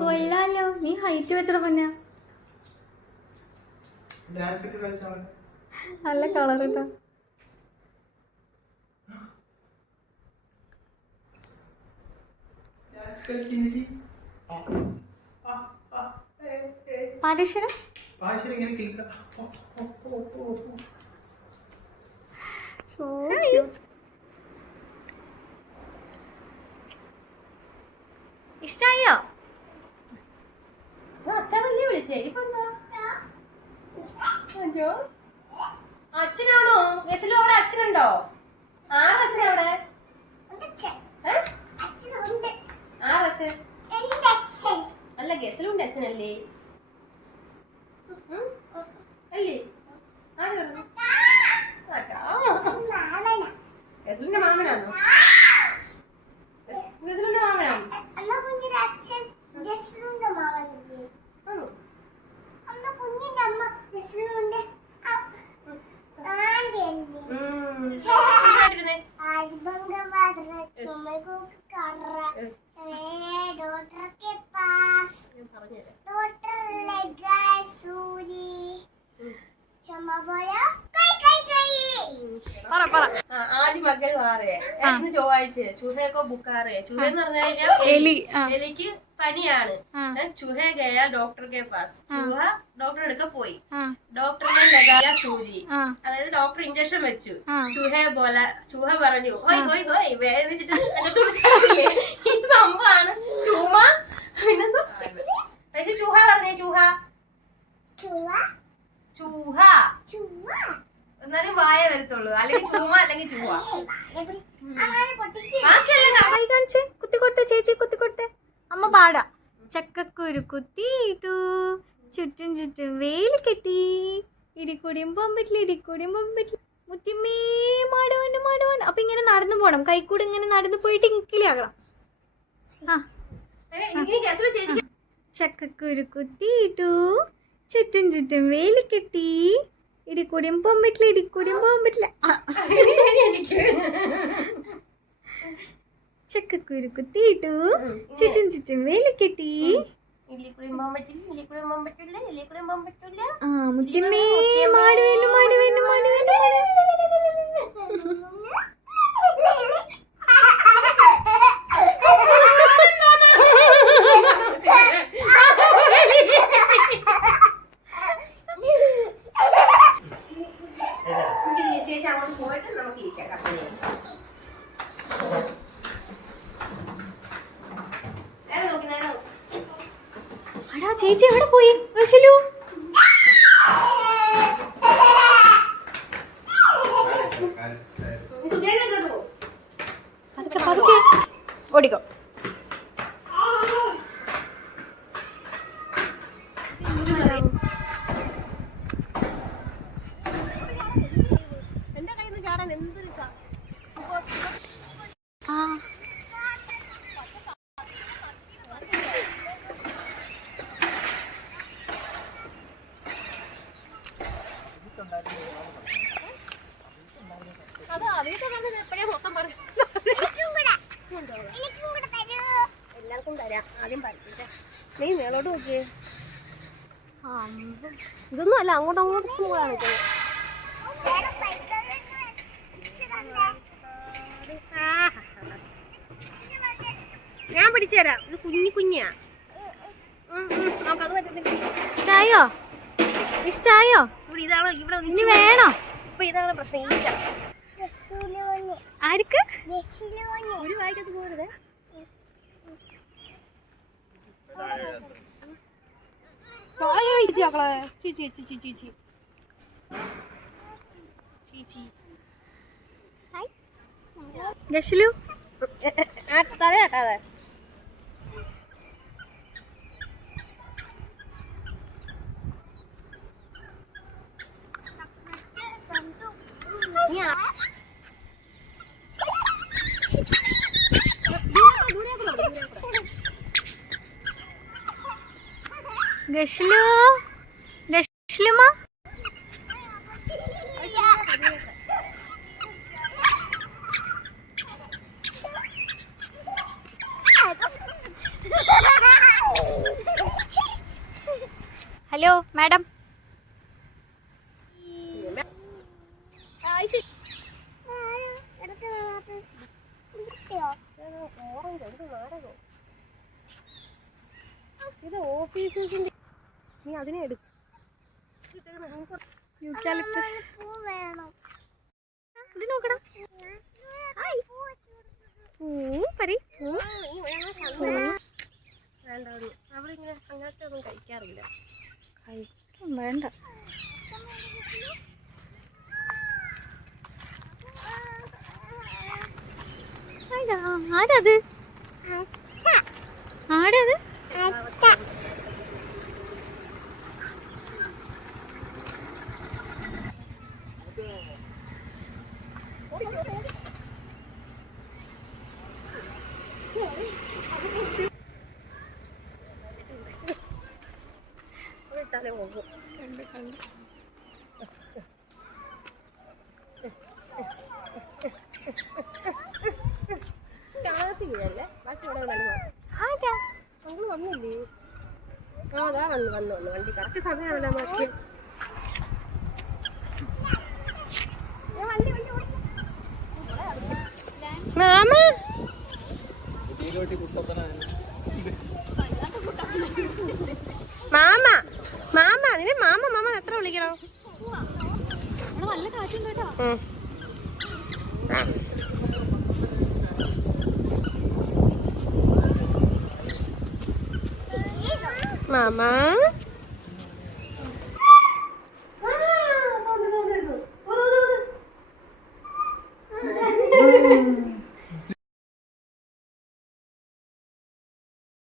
കൊള്ളാലോ, നീ ഹൈറ്റ് വെച്ചിട്ട് പൊന്ന. നല്ല കളർ കേട്ടോ. പാരീശ്വരം ഇഷ്ടായോ? അച്ഛനല്ലേ വിളിച്ചേ? ഇപ്പൊ എന്താ അച്ഛനാണോ? ഗസലു അവിടെ അച്ഛനുണ്ടോ? ആരച്ഛൻ അവിടെ? ആരച്ഛൻ? അല്ല ഗസലുണ്ട് അച്ഛനല്ലേ? അല്ലേ? ആര് പറഞ്ഞു? ഗസലുന്റെ മാമനാണോ? ഗസലുന്റെ മാമനാണോ? ചൊവ്വാഴ്ച ചൂഹയൊക്കെ ബുക്കാറ്. ചൂഹ എന്ന് പറഞ്ഞു കഴിഞ്ഞാൽ എലിക്ക് പനിയാണ്. ചൂഹ ഗയ ഡോക്ടർ കെ പാസ്. ചൂഹ ഡോക്ടറെ അടുക്ക പോയി. ഡോക്ടറിനെ ലഗായ സൂചി, അതായത് ഡോക്ടർ ഇഞ്ചക്ഷൻ വെച്ചു. ചൂഹ പറഞ്ഞു ഹോയ് ഹോയ് ഹോയ് വേദനിച്ചിട്ട് ഈ സംഭവമാണ് ചുമ. പിന്നെന്താ പക്ഷെ ചൂഹ പറഞ്ഞേ? ചൂഹ എന്നാലും വായ വരത്തുള്ളൂ, അല്ലെങ്കിൽ ചുമ അല്ലെങ്കിൽ ചൂഹ. കുത്തിക്കൊടുത്ത ചേച്ചി, കുത്തിക്കൊടുത്ത അമ്മ പാടാ. ചക്കക്കുരു കുത്തിയിട്ടു, ചുറ്റും ചുറ്റും വേലി കെട്ടി, ഇടിക്കൂടിയും പൊമ്പിട്ടില്ല, ഇടിക്കൂടിയും പൊമ്പിട്ടില്ല, മുത്തിമേ മാടവന് മാടവൻ. അപ്പൊ ഇങ്ങനെ നടന്നു പോണം, കൈക്കൂടി ഇങ്ങനെ നടന്നു പോയിട്ട് ഇക്കിളിയാകണം. ചക്കക്കുരു കുത്തിയിട്ടു, ചുറ്റും ചുറ്റും വേലി കെട്ടി, ഇടിക്കൂടിയും പൊമ്പിട്ടില്ല, ഇടിക്കൂടിയും പൊമ്പിട്ടില്ല. ചക്കക്കുരു കുത്തിയിട്ടു, ചുറ്റും ചുറ്റും വേലി കെട്ടി, മുത്തിമേ മാടുവേനു മാടുവേനു മാടുവേനു. ചേച്ചി എവിടെ പോയി? ഗസലു പതുക്കെ പതുക്കെ ഓടിക്കോ. എന്റെ കയ്യിൽ നിന്ന് ചാടാൻ എന്തൊരു എല്ലാവർക്കും തരാം. ആദ്യം പറിച്ചിട്ട് നീ മേലോട്ട് നോക്കിയേ. ഇതൊന്നും അല്ല, അങ്ങോട്ടും അങ്ങോട്ടും പോവാണ്. ഞാൻ പിടിച്ചുതരാം. ഇത് കുഞ്ഞി കുഞ്ഞാ. ഇഷ്ടായോ? ഇഷ്ടായോ? ഇവിടെ ഇതാണോ? ഇവിടെ ഇനി വേണോ? ഇപ്പൊ ഇതാണ് പ്രശ്നം. ആർക്ക്? ഒരു വായിക്കത്ത് പോരുത്. ഗസലു തലയാട്ടാതെ. ഗസലു ഗസലുമാ ഹലോ മാഡം. ഇത് ഓഫീസിന്റെ നീ അതിനെ എടുക്കും. യൂക്കാലിപ്റ്റസ് ഇത് നോക്കണം. പരി അവരിങ്ങനെ അങ്ങനത്തെ ഒന്നും കഴിക്കാറില്ല. വേണ്ട. ആരത്? ആരത്? കാണത്തില്ലേ ബാക്കി ഇവിടെ നമ്മൾ വന്നില്ലേ? ആ അതാ വന്നു വണ്ടി കറക്റ്റ് സമയമാണല്ലോ മാറ്റി. മാമ മാമ മാമ അതിന് മാമ എത്ര വിളിക്കണോ? നല്ല കാറ്റുണ്ട് കേട്ടോ. മാമ